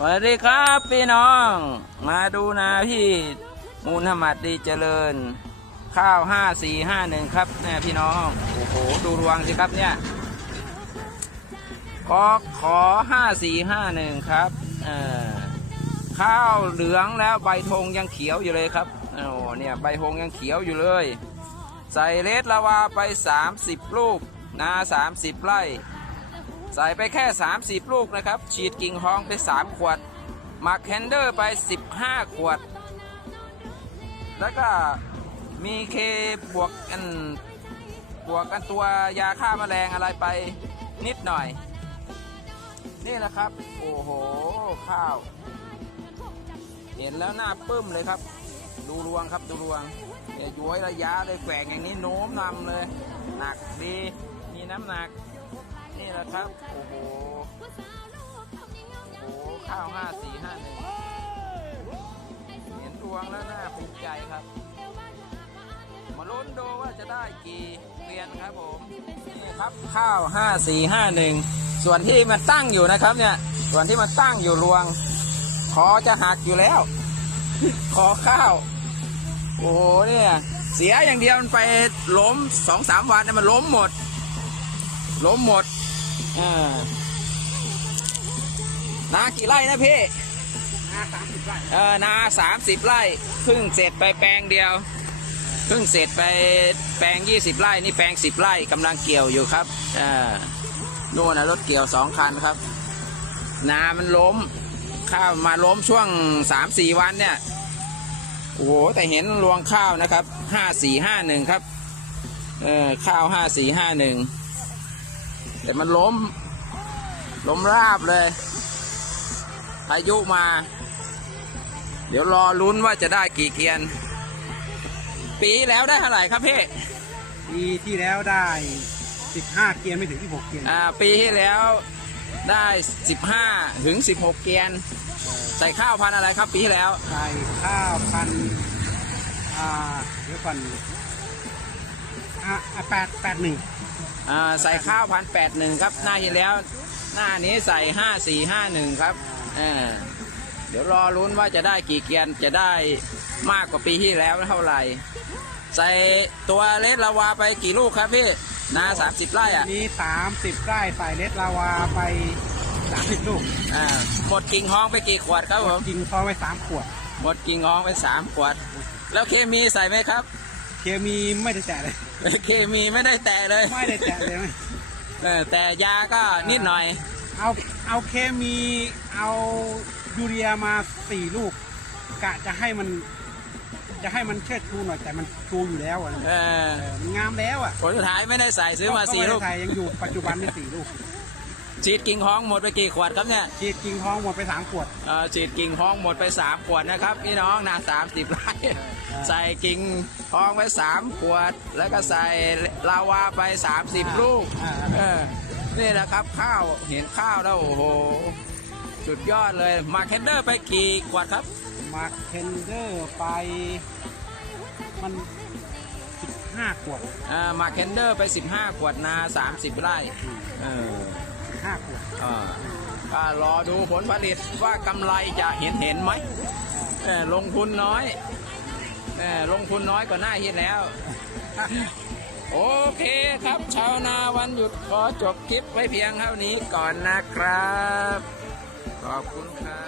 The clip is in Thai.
สวัสดีครับพี่น้อง มาดูนาพี่มูลธรรมัดดีเจริญ ข้าว5451ครับเนี่ยพี่น้อง โอ้โห ดูรวงสิครับเนี่ยกอขอ5451ครับเออข้าวเหลืองแล้วใบธงยังเขียวอยู่เลยครับโอ้เนี่ยใบธงยังเขียวอยู่เลย ใส่เลสละวาไป 30 ลูกนา30 ไร่ ใส่ไปแค่ 30 ลูกนะครับ ฉีดกิ่งทองไป 3 ขวดมาร์คแคนเดอร์ไป 15 ขวด แล้วก็มีเคบวกกันบวกกันตัวยาฆ่าแมลงอะไรไปนิดหน่อย นี่แหละครับ โอ้โห ข้าว เห็นแล้วหน้าปึ้มเลยครับ ดูรวงครับดูรวงเนี่ยย้อยระยะเลยแกว่งอย่างนี้โน้มนำเลย หนักดี มีน้ำหนัก นี่แหละครับ โอ้โห โอ้โหข้าวห้าสี่ห้าหนึ่งเห็นรวงแล้วน่าภูมิใจครับ มาลุ้นดูว่าจะได้กี่เกวียนครับผมนี่ครับข้าวห้าสี่ห้าหนึ่งส่วนที่มันตั้งอยู่นะครับเนี่ย ส่วนที่มันตั้งอยู่รวงคอจะหักอยู่แล้วคอข้าว โอ้โหเนี่ยเสียอย่างเดียวมันไปล้มสองสามวันเนี่ยมันล้มหมด ล้มหมด นากี่ไร่นะพี่ห้าสามสิบไร่เออนาสามสิบไร่เพิ่งเสร็จไปแปลงเดียวเพิ่งเสร็จไปแปลงยี่สิบไร่นี่แปลงสิบไร่กำลังเกี่ยวอยู่ครับเออนู่นนะรถเกี่ยวสองคันครับ นามันล้ม ข้าวมาล้มช่วงสามสี่วันเนี่ยโอ้โหแต่เห็นรวงข้าวนะครับห้าสี่ห้าหนึ่งครับเออข้าวห้าสี่ห้าหนึ่ง แต่มันล้ม ล้มราบเลยพายุมา เดี๋ยวรอลุ้นว่าจะได้กี่เกียน ปีแล้วได้เท่าไหร่ครับพี่ ปีที่แล้วได้สิบห้าเกียร์ไม่ถึงที่หกเกียร์อ่า ปีที่แล้วได้ 15 ถึง 16 เกียน ใส่ข้าวพันธุ์อะไรครับปีที่แล้ว ใส่ข้าวพันธุ์อ่าเดี๋ยวก่อนอ่าแปดแปดหนึ่งอ่า ใส่ข้าวพันแปดหนึ่งครับ หน้าที่แล้ว หน้านี้ใส่ห้าสี่ห้าหนึ่งครับเออเดี๋ยวรอลุ้นว่าจะได้กี่เกียนจะได้มากกว่าปีที่แล้วเท่าไหร่ ใส่ตัวเลสลาวาไปกี่ลูกครับพี่นาสามสิบไร่อะมีสามสิบไร่ใส่เลสลาวาไปสามสิบลูกอ่าหมดกิ่งห้องไปกี่ขวดครับผมกินพอไปสามขวด หมดกิ่งห้องไปสามขวด แล้วเคมีใส่ไหมครับเค มีไม่ได้แตะเลย เคมีไม่ได้แตะเลยไม่ได้แตะเลยไหมเออแต่ยาก็นิดหน่อย เอาเอาเคมีเอายูเรียมาสี่ลูกกะจะให้มัน จะให้มันเชิดชูหน่อยแต่มันชูอยู่แล้วอะเออ เออมันงามแล้วอะผลสุดท้ายไม่ได้ใส่ซื้อมาสี่ลูก ไทยยังอยู่ปัจจุบันในสี่ลูก ฉีดกิ่งห้องหมดไปกี่ขวดครับเนี่ยฉีดกิ่งทองหมดไปสามขวดเออฉีดกิ่งห้องหมดไปสามขวดนะครับพี่น้องนาสามสิบไร่ใส่กิ่งห้องไปสามขวด แล้วก็ใส่ลาวาไปสามสิบลูกอ่าเออนี่แหละครับข้าวเห็นข้าวแล้วโอ้โหสุดยอดเลยมาเคนเดอร์ไปกี่ขวดครับมาเทนเดอร์ไปมันสิบห้าขวดอ่ามาเคนเดอร์ไป 15 ขวดนา 30 ไร่เออสิบ ห้าขวดอ่าก็รอดูผลผลิตว่ากำไรจะเห็นเห็นไหมเออลงทุนน้อยเออลงทุนน้อยกว่าหน้าเห็นแล้ว โอเคครับชาวนาวันหยุดขอจบคลิปไว้เพียงเท่านี้ก่อนนะครับ ขอบคุณครับ